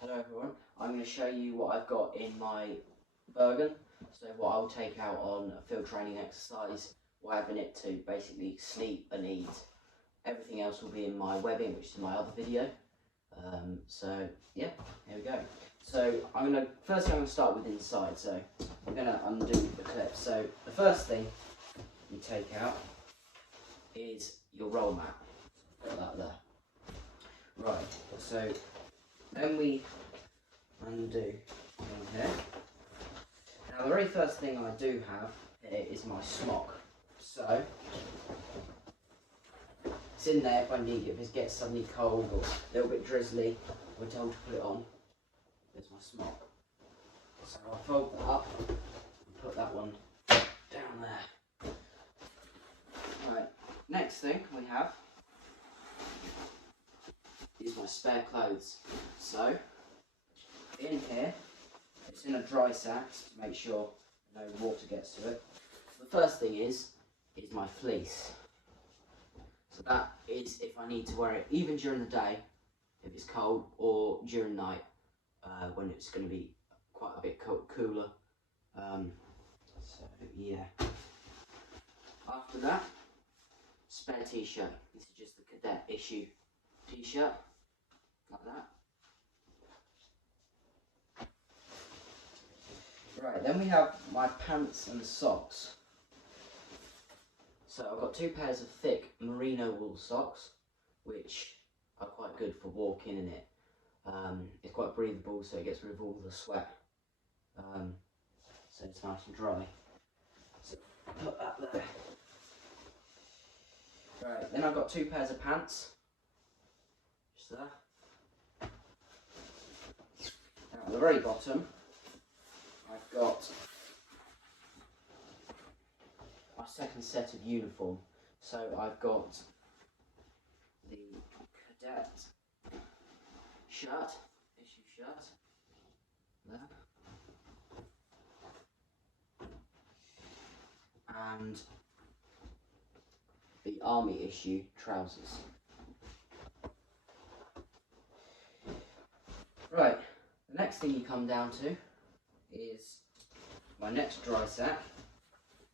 Hello everyone, I'm going to show you what I've got in my Bergen. So what I'll take out on a field training exercise, what I have in it to basically sleep and eat. Everything else will be in my webbing, which is my other video. So yeah, here we go. So first thing I'm going to start with inside. So I'm going to undo the clip. So the first thing you take out is your roll mat. Put that there. Right, so then we undo in here. Now the very first thing I do have here is my smock. So it's in there if I need it, if it gets suddenly cold or a little bit drizzly, we're told to put it on. There's my smock. So I'll fold that up and put that one down there. Right, next thing we have is my spare clothes. So in here, it's in a dry sack to make sure no water gets to it. The first thing is my fleece. So that is if I need to wear it even during the day if it's cold, or during night when it's going to be quite a bit cooler. So yeah. After that, spare t-shirt. This is just the cadet issue t-shirt, like that. Right, then we have my pants and socks. So I've got two pairs of thick merino wool socks, which are quite good for walking in it. It's quite breathable, so it gets rid of all the sweat. So it's nice and dry. So put that there. Right, then I've got two pairs of pants. Just there. Now at the very bottom, I've got my second set of uniform. So I've got the cadet shirt, issue shirt, there, and the army issue trousers. Right, the next thing you come down to is my next dry sack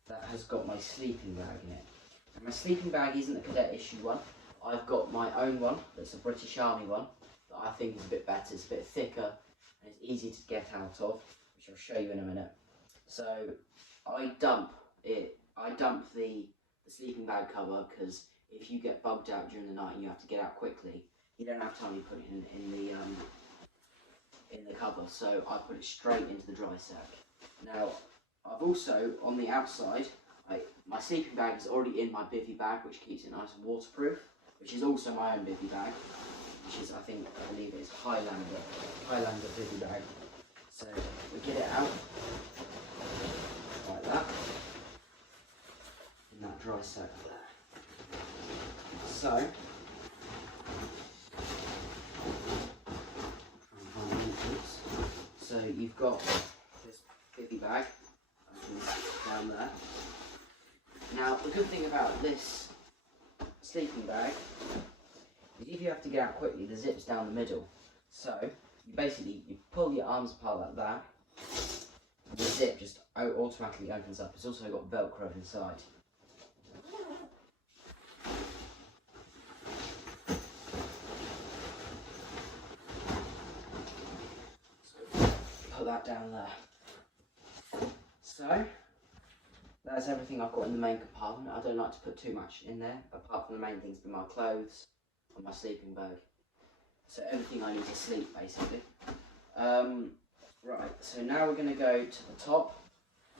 that has got my sleeping bag in it. And my sleeping bag isn't a cadet issue one. I've got my own one that's a British Army one that I think is a bit better. It's a bit thicker and it's easy to get out of, which I'll show you in a minute. So I dump the sleeping bag cover, because if you get bugged out during the night and you have to get out quickly, you don't have time to put it in the cover, so I put it straight into the dry sack. Now, I've also, on the outside, my sleeping bag is already in my bivvy bag, which keeps it nice and waterproof, which is also my own bivvy bag, which is, I believe it's Highlander bivvy bag. So we get it out like that, in that dry sack there. So you've got this bivvy bag down there. Now the good thing about this sleeping bag is if you have to get out quickly, the zip's down the middle. So you pull your arms apart like that, and the zip just automatically opens up. It's also got Velcro inside. Put that down there. So that's everything I've got in the main compartment. I don't like to put too much in there, apart from the main things being my clothes and my sleeping bag. So everything I need to sleep, basically. Right, so now we're going to go to the top.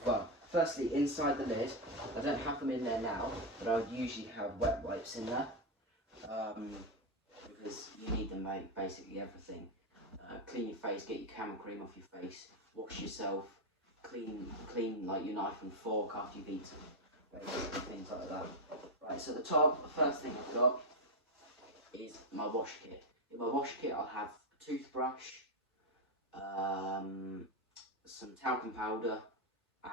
Well, firstly, inside the lid, I don't have them in there now, but I would usually have wet wipes in there. Because you need them, mate, basically everything. Clean your face, get your camel cream off your face, wash yourself, clean like your knife and fork after you've eaten, things like that. Right, so at the top, the first thing I've got is my wash kit. In my wash kit I'll have a toothbrush, some talcum powder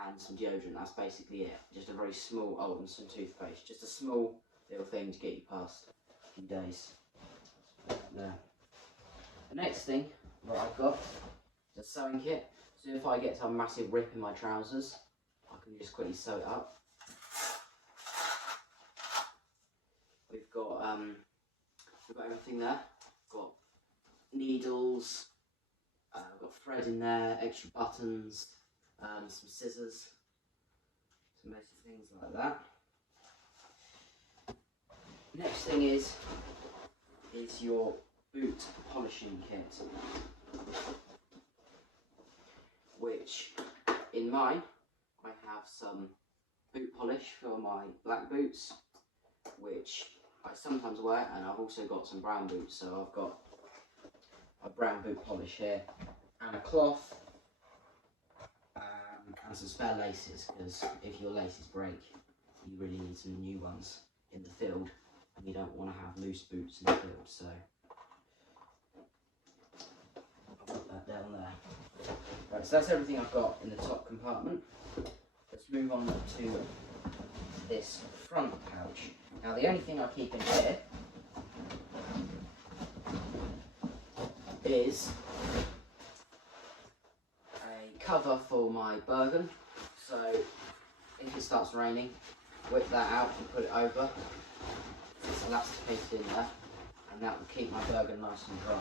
and some deodorant. That's basically it. Just a very small, and some toothpaste. Just a small little thing to get you past a few days. There. The next thing that I've got. The sewing kit. So if I get to a massive rip in my trousers, I can just quickly sew it up. We've got everything there. Got needles. I've got thread in there, extra buttons, some scissors, some basic things like that. Next thing is your boot polishing kit, which in mine I have some boot polish for my black boots, which I sometimes wear, and I've also got some brown boots, so I've got a brown boot polish here and a cloth and some spare laces, because if your laces break you really need some new ones in the field, and you don't want to have loose boots in the field. So I'll put that down there. Right, so that's everything I've got in the top compartment. Let's move on to this front pouch. Now the only thing I keep in here is a cover for my Bergen, so if it starts raining, whip that out and put it over. It's elasticated in there, and that will keep my Bergen nice and dry.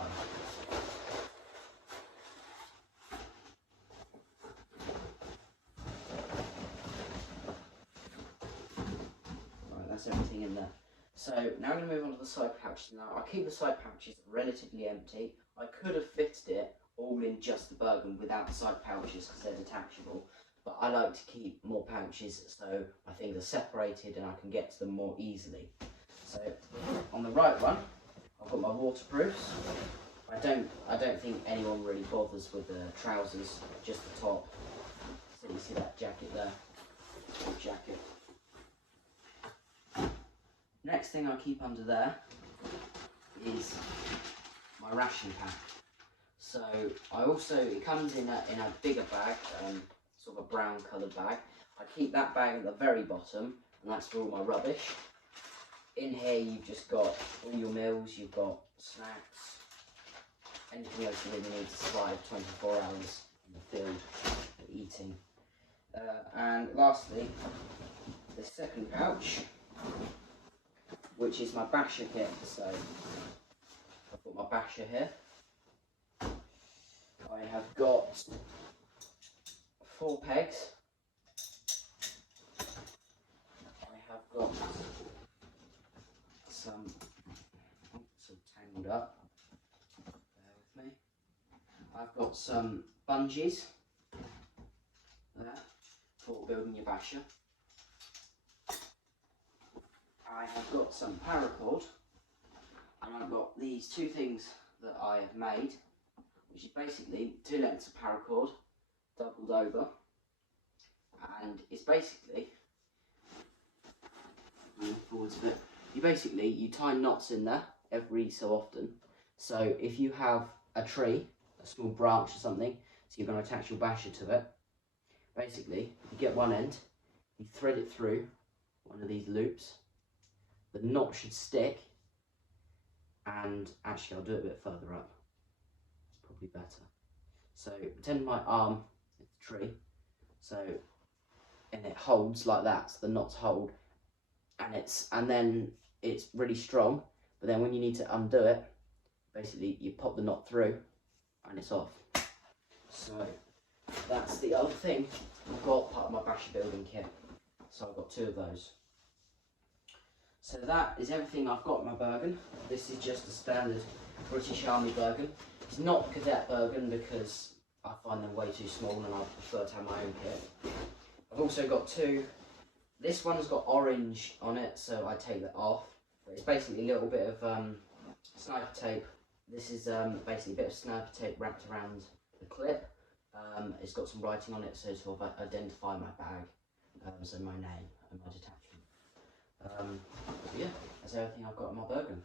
Right, that's everything in there. So now I'm going to move on to the side pouches. Now I keep the side pouches relatively empty. I could have fitted it all in just the Bergen without the side pouches because they're detachable, but I like to keep more pouches so my things are separated and I can get to them more easily. So on the right one, I've got my waterproofs. I don't think anyone really bothers with the trousers, just the top. So you see that jacket there, jacket. Next thing I keep under there is my ration pack. So it comes in a bigger bag, sort of a brown coloured bag. I keep that bag at the very bottom, and that's for all my rubbish. In here you've just got all your meals, you've got snacks, anything else you really need to survive 24 hours in the field for eating. And lastly, the second pouch, which is my basher kit. So I've got my basher here. I have got 4 pegs. I have got some tangled up. Bear with me. I've got some bungees there for building your basher. I have got some paracord, and I've got these 2 things that I have made, which is basically 2 lengths of paracord doubled over, and it's basically, forwards a bit, you tie knots in there every so often. So if you have a tree, a small branch or something, so you're going to attach your basher to it, basically you get one end, you thread it through one of these loops, the knot should stick, and actually I'll do it a bit further up, it's probably better. So pretend my arm is the tree, and it holds like that, so the knots hold, and then it's really strong, but then when you need to undo it, basically you pop the knot through and it's off. So that's the other thing I've got, part of my basher building kit, so I've got 2 of those. So that is everything I've got in my Bergen. This is just a standard British Army Bergen. It's not cadet Bergen because I find them way too small and I prefer to have my own kit. I've also got 2. This one's got orange on it, so I take that off. But it's basically a little bit of sniper tape. This is basically a bit of sniper tape wrapped around the clip. It's got some writing on it, so to identify my bag, so my name and my detachment. Yeah, that's everything I've got in my Bergen.